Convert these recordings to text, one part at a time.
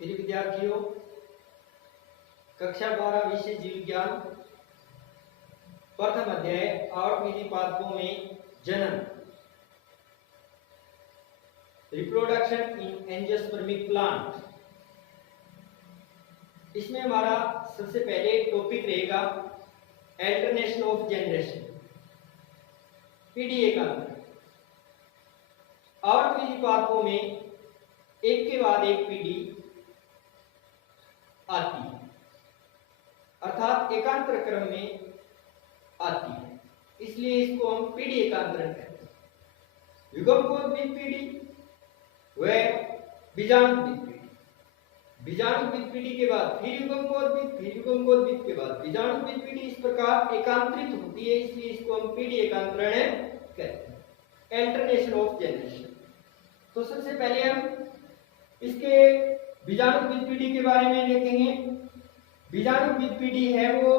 प्रिय विद्यार्थियों, कक्षा 12 विषय जीव विज्ञान प्रथम अध्याय आवृत विधि पादपों में जनन, रिप्रोडक्शन इन एंजियोस्पर्मिक प्लांट। इसमें हमारा सबसे पहले टॉपिक रहेगा अल्टरनेशन ऑफ जनरेशन, पीडीए का अंतर। आवृत विधि पादपों में एक के बाद एक पीढ़ी आती है, अर्थात एकांतर क्रम में आती है, इसलिए इसको हम पीढ़ी एकांतरण कहते हैं। युग्मकोद्भिद पीढ़ी व बीजाणुकोद्भिद पीढ़ी, बीजाणुकोद्भिद पीढ़ी के बाद फिर युग्मकोद्भिद, फिर युग्मकोद्भिद के बाद बीजाणुकोद्भिद पीढ़ी, इस प्रकार एकांतरित होती है, इसलिए इसको हम पीढ़ी एकांतरण कहते हैं, अल्टरनेशन ऑफ जनरेशन। तो सबसे पहले हम इसके बीजाणुकोद्भिद पीढ़ी के बारे में देखेंगे। बीजाणुकोद्भिद पीढ़ी है वो,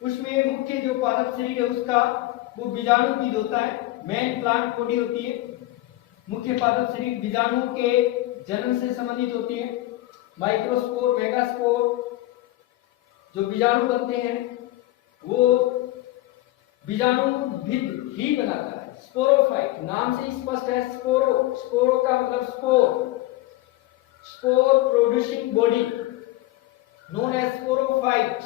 उसमें मुख्य जो पादप शरीर है उसका वो बीजाणुकोद्भिद होता है, मेन प्लांट बॉडी होती है। मुख्य पादप शरीर बीजाणु के जन्म से संबंधित होती है। माइक्रोस्पोर, मेगास्पोर जो बीजाणु बनते हैं वो बीजाणुकोद्भिद ही बनाता है। स्पोरोफाइट नाम से स्पष्ट है, स्पोरो, स्पोरो का मतलब spore, spore producing body known as sporophyte,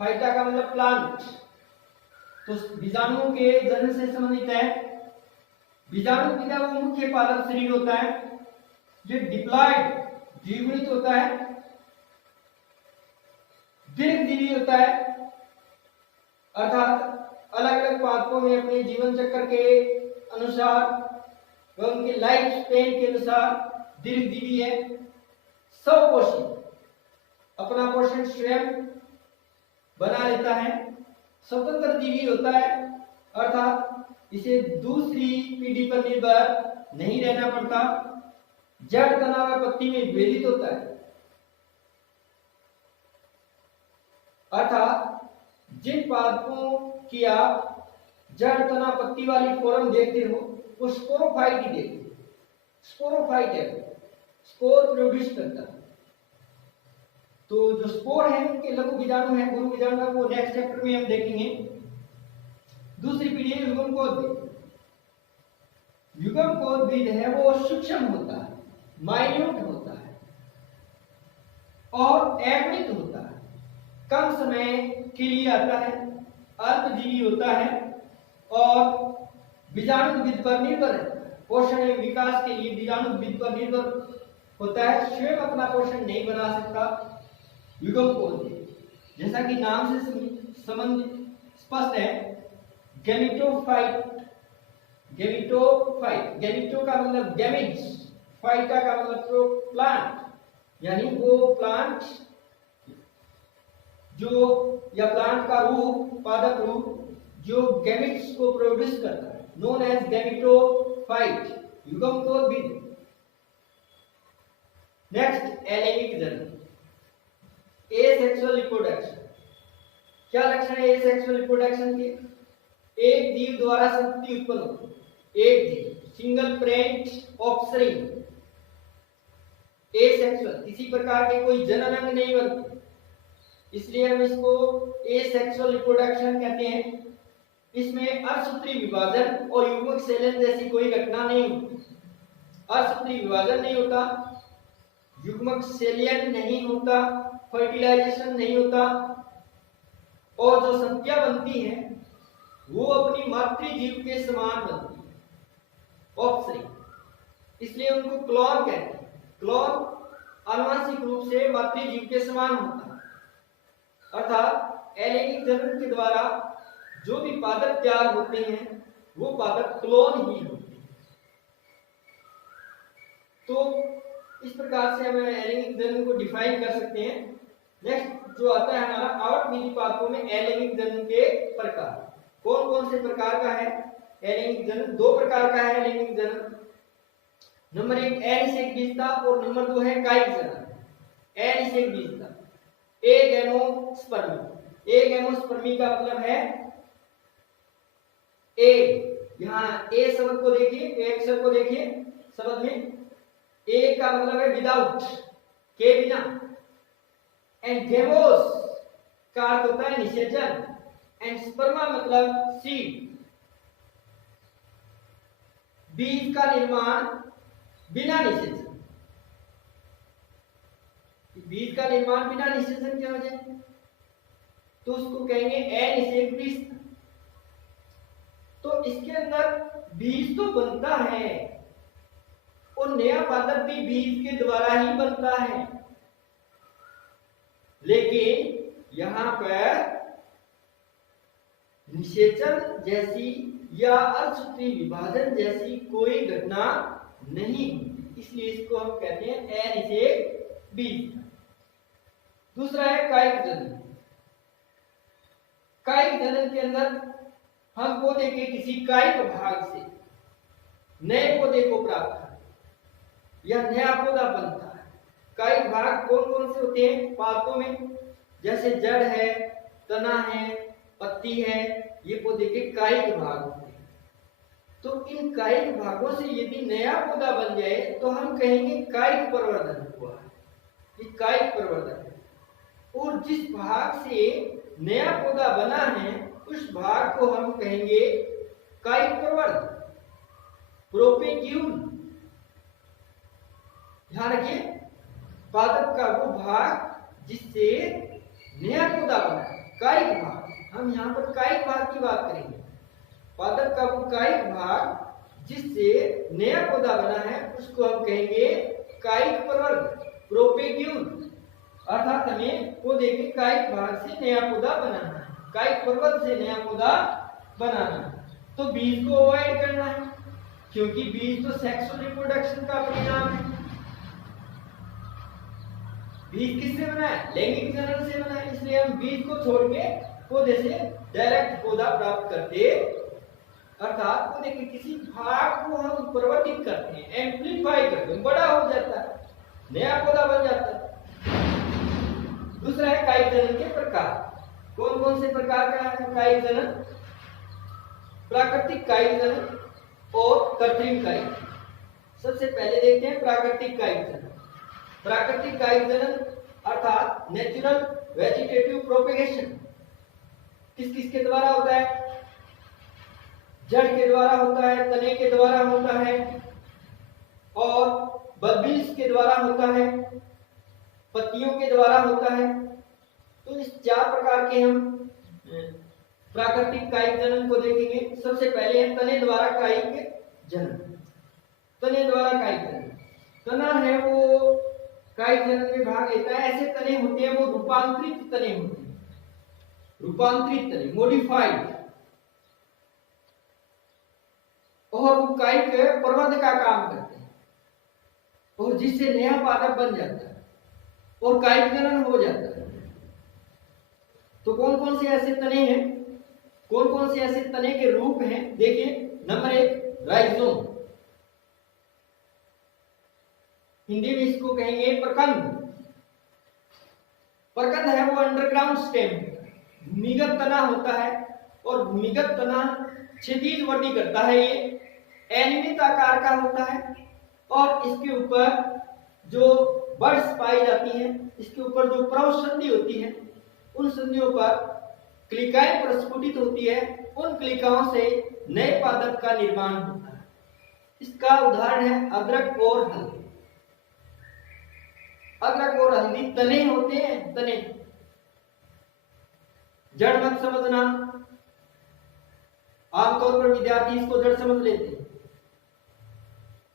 फाइटा का मतलब प्लांट। तो बीजाणुओं के जन्म से संबंधित है। बीजाणु का वो मुख्य पादप शरीर होता है, ये डिप्लॉयड द्विगुणित होता है, दीर्घजीवी होता है, अर्थात अलग अलग पादपों में अपने जीवन चक्र के अनुसार व उनके लाइफ स्पेन के अनुसार दीर्घजीवी है। स्वपोषी, अपना पोषण स्वयं बना लेता है। स्वतंत्र जीवी होता है, अर्थात इसे दूसरी पीढ़ी पर निर्भर नहीं रहना पड़ता। जड़, तना व पत्ती में विभेदित होता है, अर्थात जिन पादपों की आप जड़, तना, पत्ती वाली फॉर्म देखते हो वो स्पोरोफाइट ही देखते हो। स्पोरोफाइट है, स्पोर प्रोड्यूस करता है। तो जो स्पोर है उनके लघु बीजाणु है, गुरु बीजाणु है, वो नेक्स्ट चैप्टर में हम देखेंगे। दूसरी पीढ़ी है युग्मकोद्भिद। युग्मकोद्भिद है वो सूक्ष्म होता है, माइन्यूट होता है और एगमित होता है, कम समय के लिए आता है, अल्पजीवी होता है और बीजाणुकोद्भिद पर निर्भर है। पोषण एवं विकास के लिए बीजाणुकोद्भिद पर निर्भर होता है, स्वयं अपना पोषण नहीं बना सकता युग्मकोद्भिद। जैसा कि नाम से संबंध स्पष्ट है, गैमेटोफाइट, गैमेटोफाइट, गैमेटो का मतलब गैमेट्स, फाइटा का मतलब प्लांट, यानी वो प्लांट जो या प्लांट का रूप, पादप रूप जो गैमेट्स को प्रोड्यूस करता है, नोन एज गैमेटोफाइट, युग्मकोद्भिद। नेक्स्ट, अलैंगिक जनन, एसेक्सुअल रिप्रोडक्शन। क्या लक्षण है एसेक्सुअल रिप्रोडक्शन के? एक जीव द्वारा संतति उत्पन्न होती है, एक जीव, सिंगल पेरेंट ऑफस्प्रिंग, एसेक्सुअल, किसी प्रकार के कोई जनन अंग नहीं बनते, इसलिए हम इसको एसेक्सुअल रिप्रोडक्शन कहते हैं। इसमें अर्धसूत्री विभाजन और युग्मक सेलन जैसी कोई घटना नहीं होती। अर्धसूत्री विभाजन नहीं होता, युग्मक सेलियन नहीं होता, फर्टिलाइजेशन नहीं होता, और जो संततियां बनती हैं वो अपनी मातृजीव के समान बनती है, ऑफस्प्रिंग, इसलिए उनको क्लोन कहते हैं। क्लोन आनुवंशिक रूप से मातृजीव के समान होता है, अर्थात अलैंगिक जनन के द्वारा जो भी पादप तैयार होते हैं वो पादप क्लोन ही होते हैं। तो इस प्रकार से हम अलैंगिक जनन को डिफाइन कर सकते हैं। नेक्स्ट जो आता है हमारा आवृत विधि पादपों में अलैंगिक जनन के प्रकार। कौन कौन से प्रकार का है अलैंगिक जनन? दो प्रकार का है अलैंगिक जनन। नंबर 1 अनिषेक बीजता और नंबर 2 है कायिक जनन। अनिषेक बीजता, एगैमोस्पर्मी। एगैमोस्पर्मी का मतलब है ए, यहाँ ए शब्द को देखिए, एक शब्द को देखिए, शब्द में ए का मतलब है विदाउट, के बिना। एंड गेमोस का अर्थ होता है निषेचन। एंड स्पर्मा मतलब सीड। बीज का निर्माण बिना निषेचन। बीज का निर्माण बिना निषेचन क्या हो जाए, तो उसको कहेंगे अनिषेक बीज। तो इसके अंदर बीज तो बनता है और नया पादप भी बीज के द्वारा ही बनता है, लेकिन यहां पर निषेचन जैसी या अर्धसूत्री विभाजन जैसी कोई घटना नहीं होती, इसलिए इसको हम कहते हैं अनिषेक बीज। दूसरा है कायिक जनन। कायिक जनन के अंदर हम पौधे के किसी कायिक भाग से नए पौधे को प्राप्त करते या नया पौधा बनता है। कायिक भाग कौन कौन से होते हैं पादपों में, जैसे जड़ है, तना है, पत्ती है, ये पौधे के कायिक भाग होते हैं। तो इन कायिक भागों से यदि नया पौधा बन जाए तो हम कहेंगे कायिक प्रवर्धन हुआ है, ये कायिक प्रवर्धन है। और जिस भाग से नया पौधा बना है उस भाग को हम कहेंगे कायिक प्रवर्धन, प्रोपेग्यूल। ध्यान रखिए, पादप का वो भाग जिससे नया पौधा बना है, कायिक भाग। हम यहाँ पर कायिक भाग की बात करेंगे। पादप का वो कायिक भाग जिससे नया पौधा बना है उसको हम कहेंगे कायिक प्रवर्धन, प्रोपेग्यूल। अर्थात हमें पौधे के कायिक भाग से नया पौधा बनाना है, कायिक प्रवर्धन से नया पौधा बनाना है। तो बीज को अवॉइड करना है, क्योंकि बीज तो सेक्सुअल रिप्रोडक्शन का परिणाम है। बीज किससे बना है, लैंगिक जनन से बना है, इसलिए हम बीज को छोड़ के पौधे से डायरेक्ट पौधा प्राप्त करते, अर्थात पौधे के किसी भाग को हम प्रवर्धित करते हैं, एम्प्लीफाई करते हैं, बड़ा हो जाता है, नया पौधा बन जाता है। दूसरा है कायिक जनन के प्रकार। कौन कौन से प्रकार का है कायिक जनन? प्राकृतिक कायिक जनन और कृत्रिम कायिक। सबसे पहले देखते हैं प्राकृतिक कायिक जनन। प्राकृतिक कायिक जनन अर्थात नेचुरल वेजिटेटिव प्रोपेगेशन किस किस के द्वारा होता है? जड़ के द्वारा होता है, तने के द्वारा होता है और बल्बिल्स के द्वारा होता है, पत्तियों के द्वारा होता है। तो इस 4 प्रकार के हम प्राकृतिक कायिक जनन को देखेंगे। सबसे पहले है तने द्वारा कायिक जनन। तने द्वारा कायिक जनन, तना है वो कायिक जनन में भाग लेता है। ऐसे तने होते हैं वो रूपांतरित तने होते हैं, रूपांतरित तने, मॉडिफाइड, और वो कायिक प्रवर्धन का काम करते हैं और जिससे नया पादप बन जाता है और कायिक जनन हो जाता है। तो कौन कौन से ऐसे तने हैं, कौन कौन से ऐसे तने के रूप हैं? देखिए, नंबर 1 राइजोम, हिंदी में इसको कहेंगे प्रकंद। प्रकंद है वो अंडरग्राउंड स्टेम, भूमिगत तना होता है और भूमिगत तना क्षैतिज वृद्धि करता है। ये अनियमित आकार का होता है और इसके ऊपर जो बर्ड्स पाई जाती हैं, इसके ऊपर जो प्रवसंधि होती है, उन संधियों पर क्लिकाएं प्रस्फुटित होती है। उन क्लिकाओं से नए पादप का निर्माण होता है। इसका उदाहरण है अदरक और हल्दी। अदरक और हल्दी तने होते हैं, तने। जड़ मत समझना, आमतौर पर विद्यार्थी इसको जड़ समझ लेते हैं।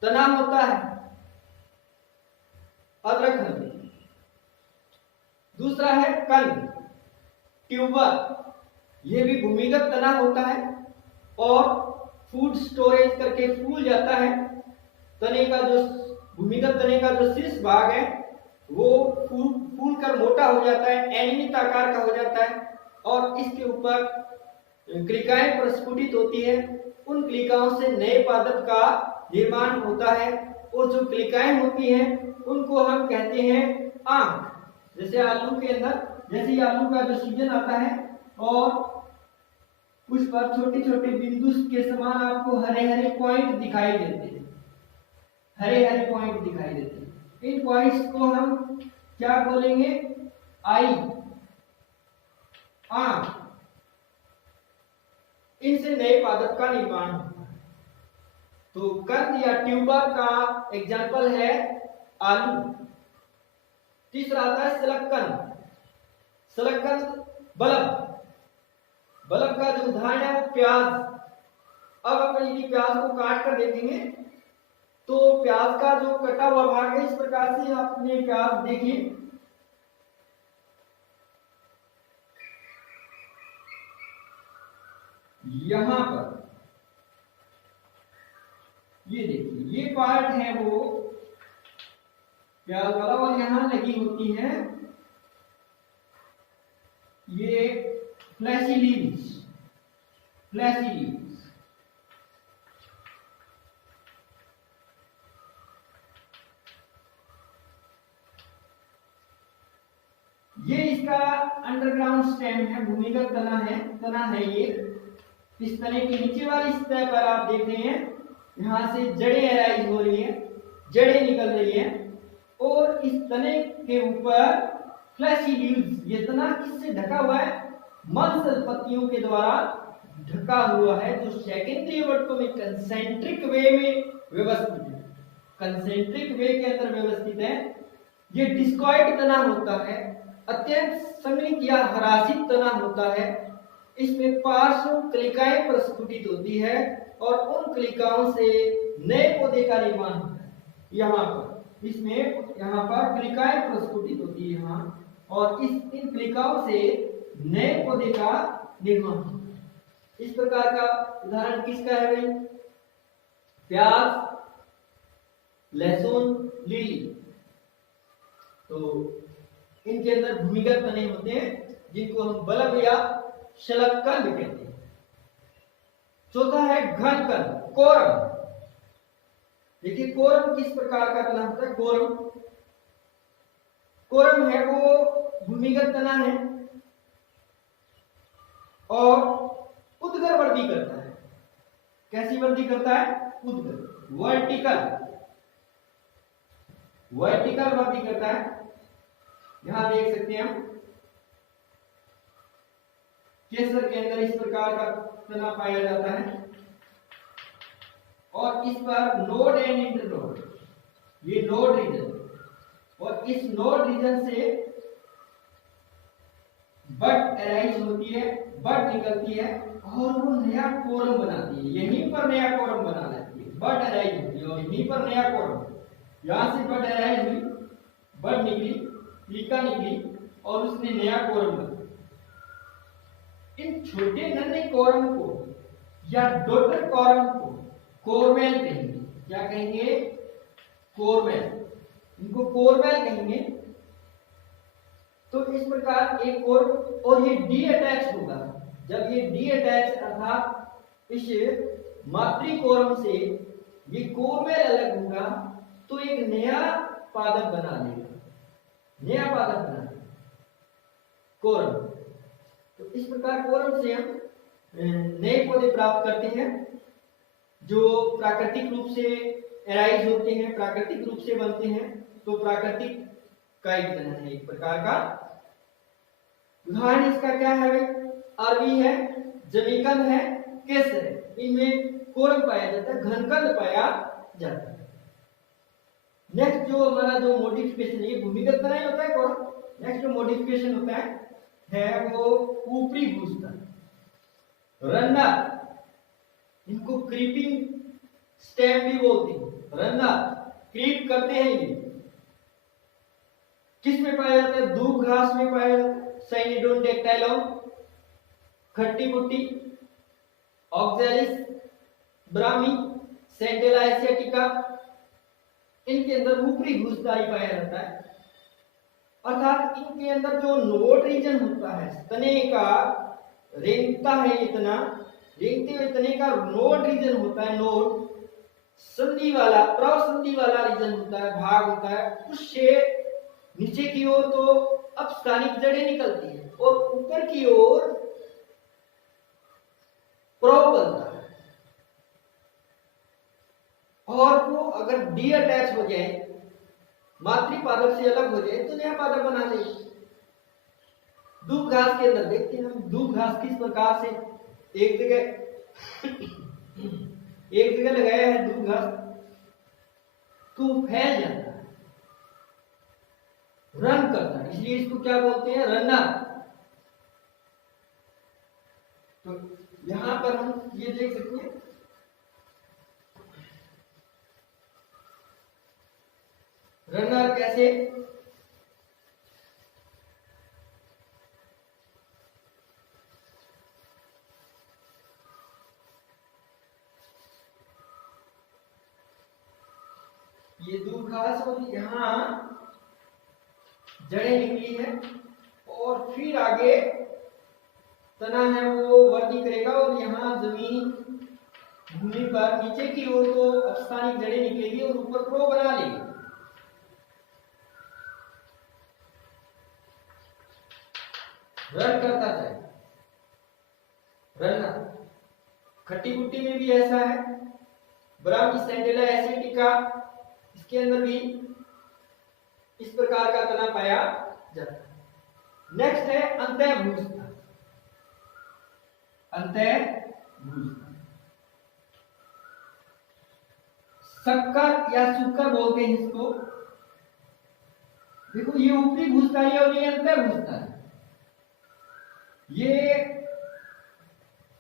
तना होता है अदरक हल्दी। दूसरा है कंद, ट्यूबर, यह भी भूमिगत तना होता है और फूड स्टोरेज करके फूल जाता है। तने का जो भूमिगत तने का जो शीर्ष भाग है वो फूल कर मोटा हो जाता है, अनियमित आकार का हो जाता है और इसके ऊपर क्लिकाएं प्रस्फुटित होती है। उन क्लिकाओं से नए पादप का निर्माण होता है और जो क्लिकाएं होती हैं उनको हम कहते हैं आंख। जैसे आलू के अंदर, जैसे ही आलू का जो सीजन आता है और उस पर छोटे छोटे बिंदु के समान आपको हरे हरे पॉइंट दिखाई देते हैं, हरे हरे पॉइंट दिखाई देते हैं, पॉइंट्स को हम क्या बोलेंगे? आई, आ, इनसे नए पादप का निर्माण होता है। तो कंद या ट्यूबर का एग्जाम्पल है आलू। तीसरा आता है सलक्कन। सलक्कन बल्ब, बल्ब का जो उदाहरण है वो प्याज। अब अपन यदि प्याज को काट कर देखेंगे तो प्याज का जो कटा हुआ भाग है, इस प्रकार से आपने प्याज देखिए, यहां पर ये देखिए, ये पार्ट है वो प्याज वाला, और यहां लगी होती है ये फ्लैशी लीव्स, फ्लैशी लीव्स। ये इसका अंडरग्राउंड स्टेम है, भूमिगत तना है, तना है ये। इस तने के नीचे वाली सतह पर आप देख रहे हैं यहां से जड़ें अराइज हो रही हैं, जड़ें निकल रही हैं, और इस तने के ऊपर फ्लैशी लीव्स, ये तना किससे ढका हुआ है? मांसल पत्तियों के द्वारा ढका हुआ है, जो सेकेंडरी वर्तों में कंसेंट्रिक वे में व्यवस्थित है, कंसेंट्रिक वे के अंदर व्यवस्थित है। ये डिस्कॉइड तना होता है, अत्यंत संघनित या हरासित तना होता है। इसमें पार्श्व कलिकाएं प्रस्फुटित होती है और उन कलिकाओं से नए पौधे का निर्माण होता है। यहाँ पर इसमें यहाँ पर कलिकाएं प्रस्फुटित होती है यहाँ, और इन कलिकाओं से नए पौधे का निर्माण होता है। इस प्रकार का उदाहरण किसका है भाई? प्याज, लहसुन, लीली। तो इनके अंदर भूमिगत तने होते हैं जिनको हम बल्ब या शलक्कन कहते हैं। चौथा है घनकंद, कोरम। देखिए कोरम किस प्रकार का तना होता है? कोरम, कोरम है वो भूमिगत तना है और उद्गर वृद्धि करता है। कैसी वृद्धि करता है? उद्गर, वर्टिकल, वर्टिकल वृद्धि करता है। यहां देख सकते हैं हम केसर के अंदर इस प्रकार का तना पाया जाता है, और इस पर नोड एंड इंटरनोड, ये नोड रीजन, और इस नोड रीजन से बड अराइज होती है, बड निकलती है और वो नया कोरम बनाती है। यहीं पर नया कोरम बना लेती है, बड अराइज होती है और यहीं पर नया कोरम, यहां से बड अराइज हुई, बड निकली, टीका निकली और उसने नया कोरम बना। इन छोटे नन्हे कोरम को या डॉटर कोरम को कोरमेल कहेंगे। क्या कहेंगे? कोरमेल, इनको कोरमेल कहेंगे। तो इस प्रकार एक कोरम, और ये डी अटैच होगा। जब ये डी अटैच अर्थात इस मातृकोरम से ये कोरमेल अलग होगा तो एक नया पादप बना लेगा, नया पादप बना लेगा कोरम। तो इस प्रकार कोरम से हम नए पौधे प्राप्त करते हैं जो प्राकृतिक रूप से एराइज होते हैं, प्राकृतिक रूप से बनते हैं। तो प्राकृतिक काइट तना है एक प्रकार का। उदाहरण इसका क्या है? अरवी है, जमीकंद है, केसर है, इनमें कोरम पाया जाता है, घनकंद पाया जाता है। नेक्स्ट जो हमारा जो मॉडिफिकेशन है, ये भूमिगत तना ही होता है कोरम। नेक्स्ट जो मॉडिफिकेशन होता है वो ऊपरी भूस्तर, रंदा, इनको क्रीपिंग स्टेम भी बोलते हैं। रंदा क्रीप करते हैं ये। किस में पाया जाता है? दूब घास में पाया जाता है, साइनिडोन डेक्टाइलम, खट्टी putty, oxalis, Brahmi, Centella asiatica, इनके अंदर ऊपरी घुसदारी पाया जाता है। अर्थात इनके अंदर जो नोड रीजन होता है, तने का रेंगता है, इतना रेंगते हुए तने का नोड रीजन होता है, नोड संधि वाला, प्रसंधि वाला रीजन होता है, भाग होता है। उससे नीचे की ओर तो अपस्थानिक जड़ें निकलती है और ऊपर की ओर प्रो बनता है। और वो अगर डी अटैच हो जाए मातृपादप से अलग हो जाए तो नया पादप बना लेंगे। दूब घास के अंदर देखते हैं हम, दूब घास किस प्रकार से एक जगह लगाया है दूब घास तो फैल जाता है, रन करता है, इसलिए इसको क्या बोलते हैं, रनर। तो यहां पर हम ये देख सकते हैं, रनर कैसे, ये दूब घास और यहाँ जड़ें निकली है और फिर आगे तना है वो वृद्धि करेगा और यहाँ जमीन भूमि पर नीचे की ओर तो अपस्थानिक जड़ें निकलेगी और ऊपर प्रो बना लेगी। रन करता जाए, रन। खट्टी कुट्टी में भी ऐसा है, ब्राह्मी सैंडेला एसिटिका, इसके अंदर भी इस प्रकार का तना पाया जाता है। नेक्स्ट है अंतःभूस्थान। अंतःभूस्थान शक्कर या सुक्कर बोलते हैं इसको। देखो ये ऊपरी भूस्थानी और ये अंतःभूस्थानी, ये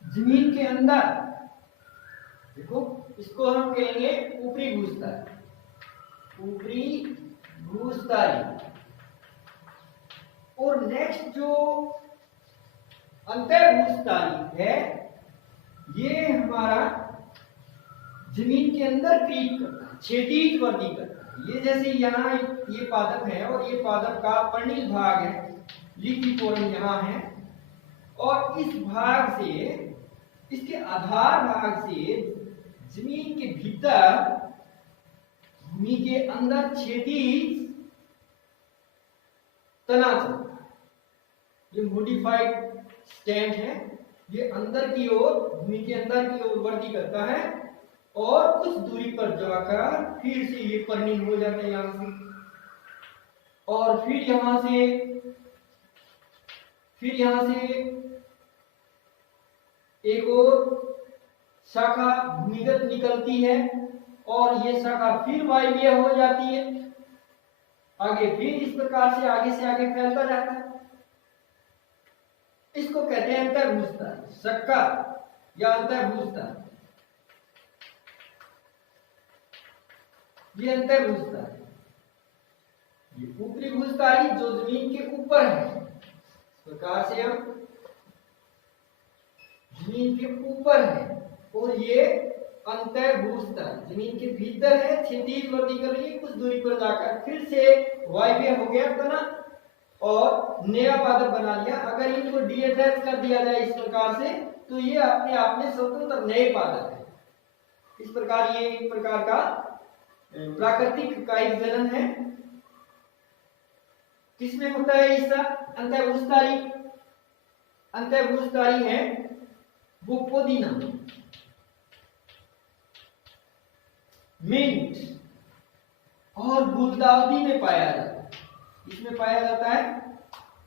जमीन के अंदर, देखो इसको हम कहेंगे ऊपरी भूस्थानी, ऊपरी भूस्थानी। और नेक्स्ट जो अंतःभूस्थानी है ये हमारा जमीन के अंदर क्रीप करता है, क्षैतिज वृद्धि करता है। ये जैसे यहाँ ये पादप है और ये पादप का पर्णिल भाग है, लीफिफोरम यहाँ है, और इस भाग से, इसके आधार भाग से जमीन के भीतर भूमि के अंदर क्षैतिज तना चलता है। ये मॉडिफाइड स्टैंड है, ये अंदर की ओर, भूमि के अंदर की ओर वृद्धि करता है और कुछ दूरी पर जाकर फिर से ये पर्णिल हो जाता है यहां से, और फिर यहां से एक और शाखा भूमिगत निकलती है और ये शाखा फिर वायवीय हो जाती है, आगे फिर इस प्रकार से आगे फैलता जाता है। इसको कहते हैं अंतःभूस्थान, शक्कर या अंतःभूस्थान। ये अंतःभूस्थान, ये ऊपरी भूस्थानी जो जमीन के ऊपर है, इस प्रकार से हम जमीन के ऊपर है, और ये अंतःभूस्थान जमीन के भीतर है, क्षैतिज वृद्धि कर रही है, कुछ दूरी पर जाकर फिर से वायवीय हो गया तना और नया पादप बना लिया। अगर इनको डीअटैच कर दिया जाए इस प्रकार से तो ये अपने आप में स्वतंत्र नए पादप है। इस प्रकार ये एक प्रकार का प्राकृतिक कायिक जनन है। किसमें होता है इसका अंतःभूस्थानी? अंतःभूस्थानी है वो पोदीना, मिंट और गुलदाउदी में पाया जाता है। इसमें पाया जाता है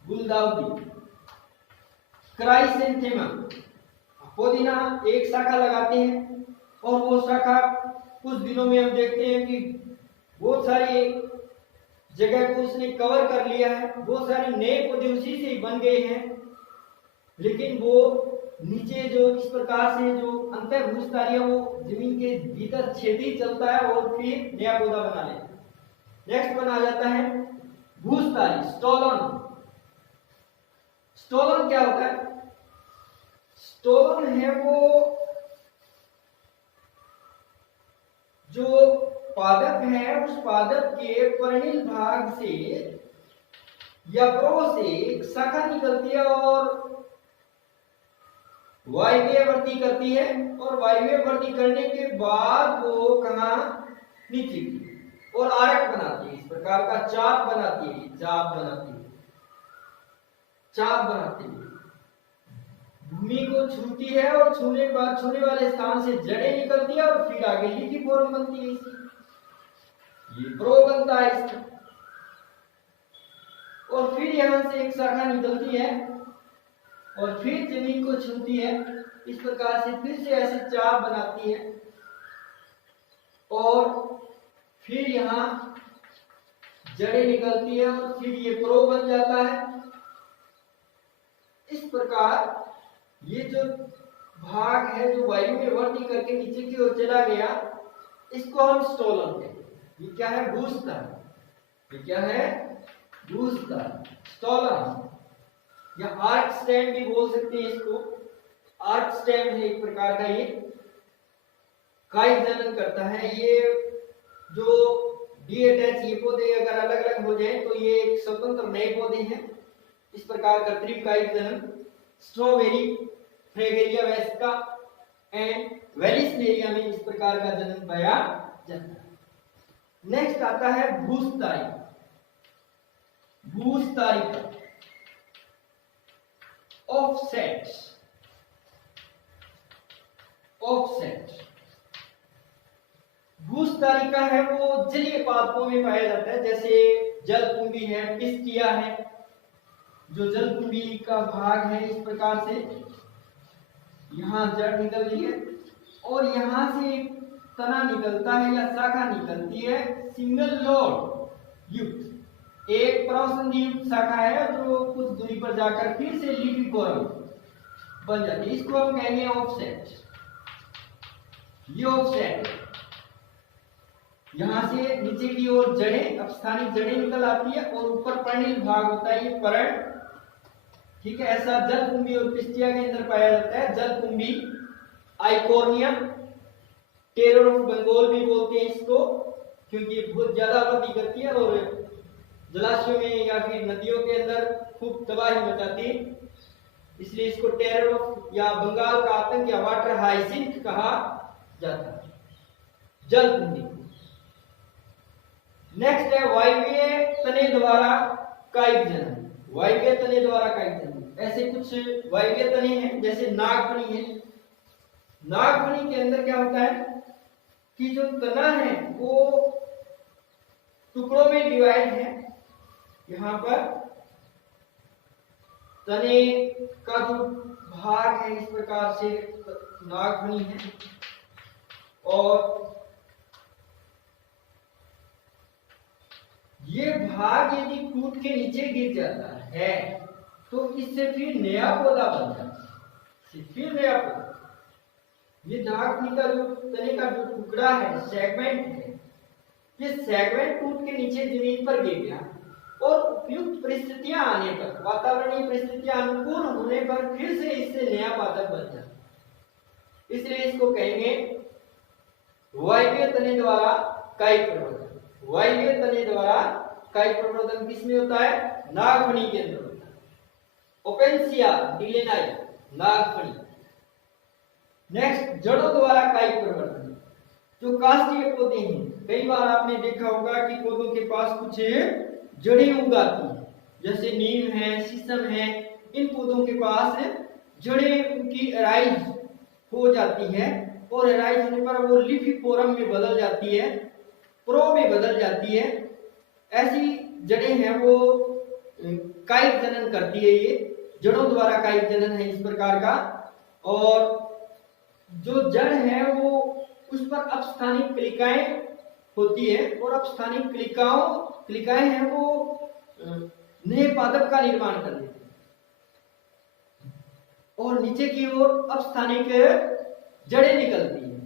गुलदाउदी, क्राइसेंथेमा। पुदीना एक शाखा लगाते हैं और वो शाखा कुछ दिनों में हम देखते हैं कि बहुत सारी जगह को उसने कवर कर लिया है, बहुत सारे नए पौधे उसी से ही बन गए हैं, लेकिन वो नीचे जो इस प्रकार से जो अंतःभूस्थानी है वो जमीन के भीतर क्षैतिज चलता है और फिर नया पौधा बना लेता है। नेक्स्ट बना जाता है भूस्थानी, स्टोलन। स्टोलन क्या होता है? स्टोलन है वो जो पादप है, उस पादप के पर्णिल भाग से या प्रो से एक शाखा निकलती है और वायवीय वृद्धि करती है, और वायवीय वृद्धि करने के बाद वो कहाँ नीचे की और आरक बनाती है, इस प्रकार का चाप बनाती है, चाप बनाती है, चाप बनाती है, भूमि को छूती है और छूने के बाद छूने वाले स्थान से जड़ें निकलती है और फिर आगे लीफिफोरम बनती है। ये प्रो बनता है इसका। और फिर यहाँ से एक शाखा निकलती है और फिर जमीन को छूती है। इस प्रकार से फिर से ऐसे चाप बनाती है और फिर यहाँ जड़ें निकलती है और फिर ये प्रो बन जाता है। इस प्रकार ये जो भाग है जो वायु में वर्ती करके नीचे की ओर चला गया, इसको हम स्टोलन कहते हैं। ये क्या है? भूस्तर। ये क्या है? भूस्तर, स्टोलन या आर्क स्टेम भी बोल सकते हैं इसको। आर्क स्टेम है एक प्रकार का, ये कायिक जनन करता है। ये जो डीएटएच ये पौधे अगर अलग अलग हो जाए तो ये एक स्वतंत्र नए पौधे हैं। इस प्रकार का त्रिकायिक जनन स्ट्रॉबेरी, फ्रेगेरिया वेस्का एंड वेलिसनेरिया में इस प्रकार का जनन पाया जाता है। नेक्स्ट आता है भूस्तारिका। भूस्तारिका, ऑफसेट। ऑफसेट भूस्तारिका है वो जलीय पादपों में पाया जाता है, जैसे जलकुंभी है, पिस्टिया है। जो जलकुंभी का भाग है इस प्रकार से यहाँ जड़ निकल रही है और यहाँ से एक तना निकलता है या शाखा निकलती है सिंगल लोड युक्त। एक प्रवसंधि युक्त शाखा है जो कुछ दूरी पर जाकर फिर से लीफी कोरम बन जाती है। इसको हम कहेंगे ऑफसेट। ये ऑफसेट, यहाँ से नीचे की ओर जड़ें, अपस्थानिक जड़ें निकल आती है और ऊपर पर्णिल भाग होता है, ये पर्ण। ठीक है, ऐसा जलकुंभी और पिस्टिया के अंदर पाया जाता है। जलकुंभी आइकोर्नियम, टेरर ऑफ बंगाल भी बोलते हैं इसको, क्योंकि बहुत ज्यादा वृद्धि करती है और जलाशयों में या फिर नदियों के अंदर खूब तबाही मचाती है, इसलिए इसको टेरर ऑफ या बंगाल का आतंक या वाटर हाइसिंथ कहा जाता है, जलकुंभी। नेक्स्ट है वायवीय तने द्वारा कायिक जनन। वायवीय तने द्वारा कायिक जनन, ऐसे कुछ वायवीय तने हैं, जैसे नागफनी है। नागफनी के अंदर क्या होता है कि जो तना है वो टुकड़ों में डिवाइड है। यहाँ पर तने का जो भाग है इस प्रकार से नागफनी है और ये भाग यदि टूट के नीचे गिर जाता है तो इससे फिर नया पौधा बन जाता है, फिर नया पौधा। ये नागफनी का जो तने का जो टुकड़ा है, सेगमेंट है, ये सेगमेंट टूट के नीचे जमीन पर गिर गया और उपयुक्त परिस्थितियां आने पर, वातावरणीय परिस्थितियां अनुकूल होने पर फिर से इससे नया पादप बन जाता है। इसलिए इसको कहेंगे वायवीय तने द्वारा कायिक प्रवर्धन। वायवीय तने द्वारा कायिक प्रवर्धन किसमें होता है? नागफनी के अंदर होता है। ओपेंसिया डिलेनाई, नागफनी। नेक्स्ट, जड़ों द्वारा कायिक प्रवर्धन। जो काष्ठीय पौधे हैं, कई बार आपने देखा होगा कि पौधों के पास कुछ जड़ें उगाती हैं, जैसे नीम है, शीशम है। इन पौधों के पास जड़ें उनकी अराइज हो जाती है और अराइज होने पर वो लीफी फोरम में बदल जाती है, प्रो में बदल जाती है। ऐसी जड़ें हैं वो कायिक जनन करती है। ये जड़ों द्वारा कायिक जनन है इस प्रकार का। और जो जड़ है वो उस पर अपस्थानिक कलिकाएं होती है और अपस्थानिक कलिकाएं हैं वो नए पादप का निर्माण कर देती है और नीचे की ओर अपस्थानिक जड़ें निकलती है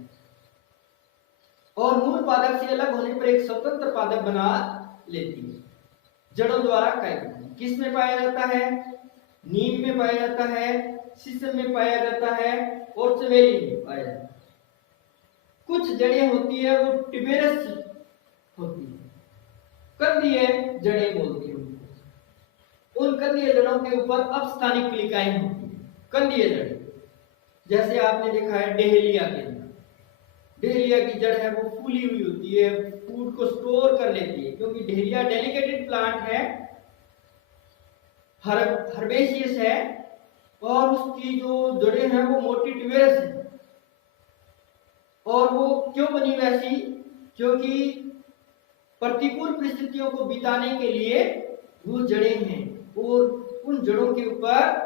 और मूल पादप से अलग होने पर एक स्वतंत्र पादप बना लेती है। जड़ों द्वारा कायिक किस में पाया जाता है? नीम में पाया जाता है, शीशम में पाया जाता है और चमेली में पाया जाता है। कुछ जड़ें होती है वो टिबेरस होती है, कंदीय जड़ें बोलती है उनको। उन कंदीय जड़ों के ऊपर अपस्थानिक कलिकाएं होती है, कंदीय जड़ें। जैसे आपने देखा है डहेलिया के अंदर, डहेलिया की जड़ है वो फूली हुई होती है, फूड को स्टोर कर लेती है, क्योंकि डहेलिया डेलिकेटेड प्लांट है, हर्बेशियस है और उसकी जो जड़ें हैं वो मोटी ट्यूबरस है। और वो क्यों बनी वैसी? क्योंकि प्रतिकूल परिस्थितियों को बिताने के लिए वो जड़ें हैं और उन जड़ों के ऊपर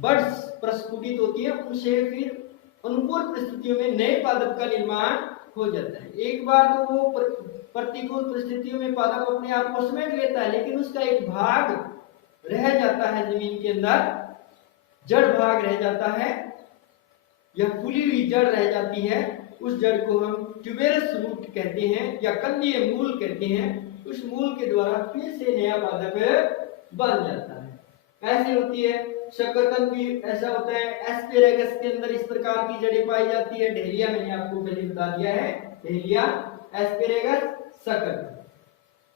बड्स प्रस्फुटित होती है, उनसे फिर अनुकूल परिस्थितियों में नए पादप का निर्माण हो जाता है। एक बार तो वो प्रतिकूल परिस्थितियों में पादप अपने आप को समेट लेता है, लेकिन उसका एक भाग रह जाता है जमीन के अंदर, जड़ भाग रह जाता है या फूली हुई जड़ रह जाती है। उस जड़ को हम ट्यूबेरस रूट कहते हैं या कंदीय मूल कहते हैं। उस मूल के द्वारा फिर से नया पादप बन जाता है। ऐसी होती है शकरकंद भी ऐसा होता है। एस्पेरेगस के अंदर इस प्रकार की जड़ें पाई जाती है। डहेलिया मैंने आपको पहले बता दिया है, डहेलिया, एस्पेरेगस, शकरकंद।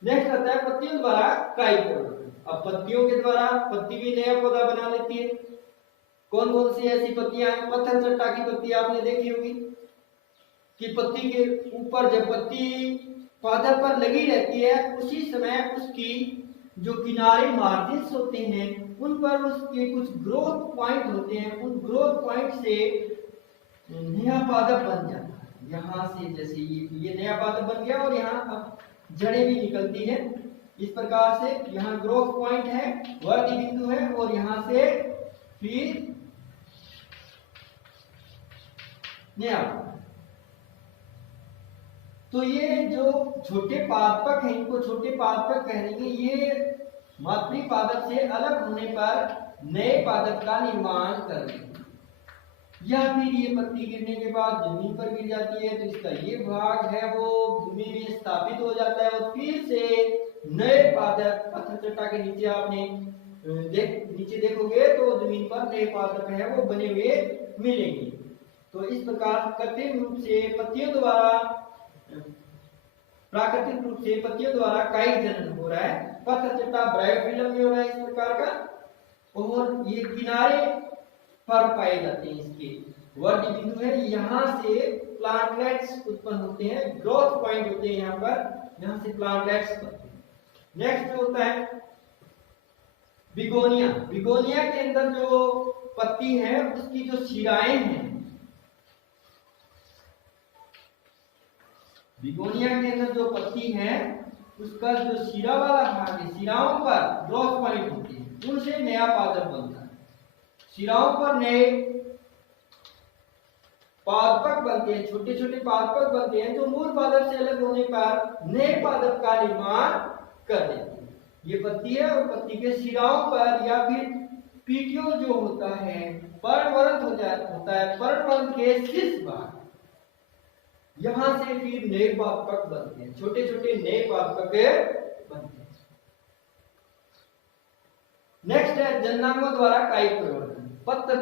नेक्स्ट आता है पत्तियों द्वारा काई परिवर्तन। अब पत्तियों के द्वारा पत्ती भी नया पौधा बना लेती है। कौन कौन सी ऐसी पत्तियां हैं? पत्थर चट्टा की पत्ती आपने देखी होगी कि पत्ती के ऊपर जब पत्ती पादप पर लगी रहती है उसी समय उसकी जो किनारे मार्जिन्स होते हैं उन पर उसके कुछ ग्रोथ पॉइंट होते हैं। उन ग्रोथ पॉइंट से नया पादप बन जाता है। यहाँ से जैसे ये नया पादप बन गया और यहाँ अब जड़ें भी निकलती हैं। इस प्रकार से यहाँ ग्रोथ पॉइंट है, वृद्धि बिंदु है, और यहाँ से फिर नया। तो ये जो छोटे पादप हैं इनको छोटे पादप कहेंगे। ये मातृ पादप से अलग होने पर नए पादप का निर्माण करते हैं। या फिर ये पत्ती गिरने के बाद जमीन पर गिर जाती है तो इसका ये भाग है वो भूमि में स्थापित हो जाता है और फिर से नए पादप, पत्थर चट्टा के नीचे आपने नीचे देखोगे तो जमीन पर नए पादप है वो बने हुए मिलेंगे। तो इस प्रकार कृत्रिम रूप से पत्तियों द्वारा, प्राकृतिक रूप से पत्तियों द्वारा काई जनन हो रहा है। पत्थर चट्टा ब्रायोफिल्म में हो रहा है इस प्रकार का, और ये किनारे पर पाए जाते हैं। इसके वृद्धि बिंदु है, यहाँ से प्लांटलेट्स उत्पन्न होते हैं, ग्रोथ पॉइंट होते हैं यहाँ पर, यहाँ से प्लांटलेट्स बनते हैं। नेक्स्ट होता है बिगोनिया। बिगोनिया के अंदर जो पत्ती है उसकी जो शिराएं हैं, बिगोनिया के अंदर जो पत्ती है उसका जो शिरा वाला भाग है, शिराओं पर ग्रोथ पॉइंट होते हैं, उनसे नया पादप बनता है। शिराओं पर नए पादप बनते हैं, छोटे छोटे पादप बनते हैं, तो मूल पादप से अलग होने पर नए पादप का निर्माण कर देते हैं। ये पत्ती है और पत्ती के शिराओं पर या फिर पीटियों जो होता है, पर्णवरंत होता है, पर्णवरंत के शीर्ष भाग, यहां से फिर नए पादप बनते हैं, छोटे छोटे नए पादप बनते हैं। नेक्स्ट है जननांगों द्वारा कायिक परिवर्तन। पत्र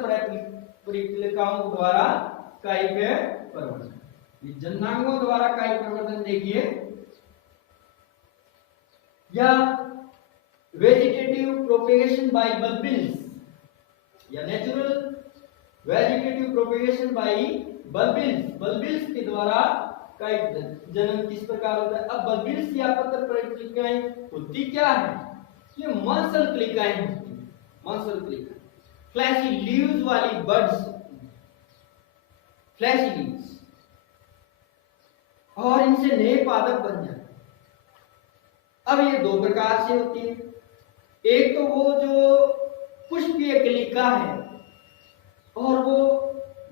परिपलिकाओं द्वारा कायिक परिवर्तन। जननांगों द्वारा कायिक परिवर्तन देखिए, या वेजिटेटिव प्रोपेगेशन बाय बल्बिल्स या natural vegetative propagation by bulbils. Bulbils के द्वारा कायिक जनन किस प्रकार होता है? अब बल्बिल्स या पत्र परिपलिकाएं होती क्या है? ये मंसल क्लिकाएं होती हैं, मंसल क्लिकाएं, फ्लैशी लीव्स वाली बड्स, फ्लैशी लीव्स, और इनसे नए पादप बन जाते हैं। अब ये दो प्रकार से होती है। एक तो वो जो पुष्पीय कलिका है और वो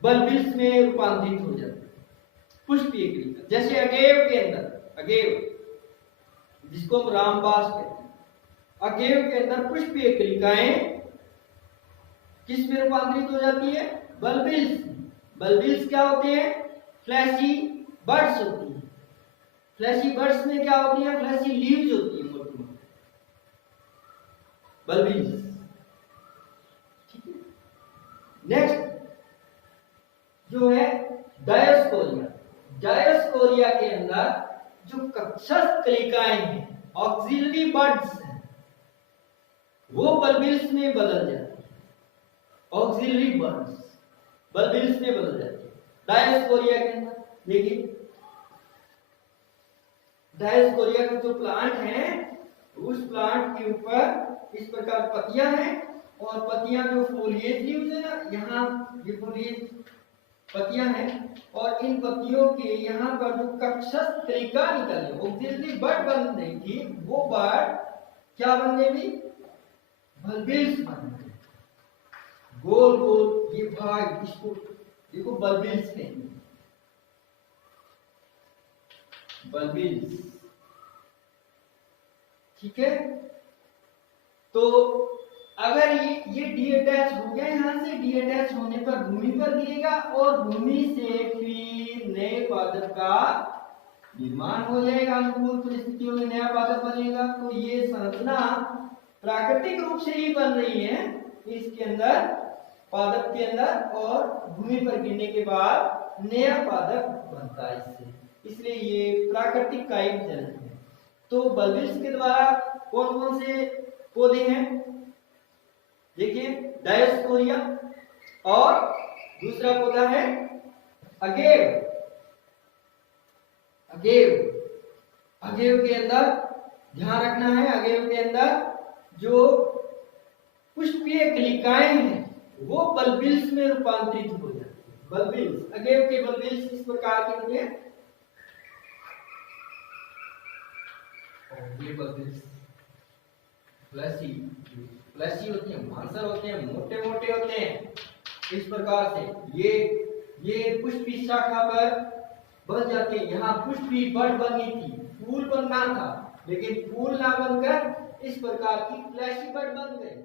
बल्बिल्स में रूपांतरित हो जाता है। पुष्पीय कलिका जैसे अगेव के अंदर, अगेव जिसको हम रामबास कहते हैं, अगेव के अंदर पुष्पीय कलिकाएं किस में रूपांतरित हो जाती है? बल्बिल्स। बल्बिल्स क्या होते हैं? फ्लैशी बड्स होती हैं। फ्लैशी बड्स में क्या होती है? फ्लैशी लीव्स होती है, मोटी मोटी बल्बिल्स। ठीक है। नेक्स्ट जो है डायोस्कोरिया। डायोस्कोरिया के अंदर जो कक्षस्थ कलिकाएं हैं, ऑक्सिलरी बड्स हैं, वो बल्बिल्स में बदल जाती है। ऑक्सिलरी बड्स बल्बिल्स में बदल जाती है डायोस्कोरिया के अंदर। देखिए डायोस्कोरिया का जो प्लांट है उस प्लांट के ऊपर इस प्रकार पत्तियां हैं, और पत्तियां जो फोलिएज लीव्स है ना, यहाँ ये फोलिएज पत्तियां हैं, और इन पत्तियों के यहाँ पर जो कक्षस्थ कलिका निकल है, ऑक्सिलरी बड बन रही थी, वो बड क्या बन गए भी? बल्बिल्स बन गए, गोल गोल। ये भाग इसको देखो, बल्बिल्स ने, बल्बिल्स। ठीक है, तो अगर ये डी अटैच हो गया, यहां से डी अटैच होने पर भूमि पर गिरेगा और भूमि से फिर नए पादप का निर्माण हो जाएगा, अनुकूल परिस्थितियों में नया पादप बनेगा। तो ये संरचना प्राकृतिक रूप से ही बन रही है इसके अंदर, पादप के अंदर, और भूमि पर गिरने के बाद नया पादप बनता है इससे, इसलिए ये प्राकृतिक कायिक जनन है। तो बल्बिल्स के द्वारा कौन कौन से पौधे हैं? देखिए, डायोस्कोरिया, और दूसरा पौधा है अगेव। अगेव, अगेव के अंदर ध्यान रखना है, अगेव के अंदर जो पुष्पीय कलिकाएं हैं वो बल्बिल्स में रूपांतरित हो जाती है। बल्बिल्स, अगेव के बल्बिल्स इस प्रकार के होते हैं। ये बल्बिल्स फ्लैशी होती हैं, मांसर होते हैं, मोटे मोटे होते हैं इस प्रकार से। ये पुष्पी शाखा पर बन जाते हैं। यहाँ पुष्पी बड़ बननी थी, फूल बनना था, लेकिन फूल ना बनकर इस प्रकार की फ्लैशी बड बन गई।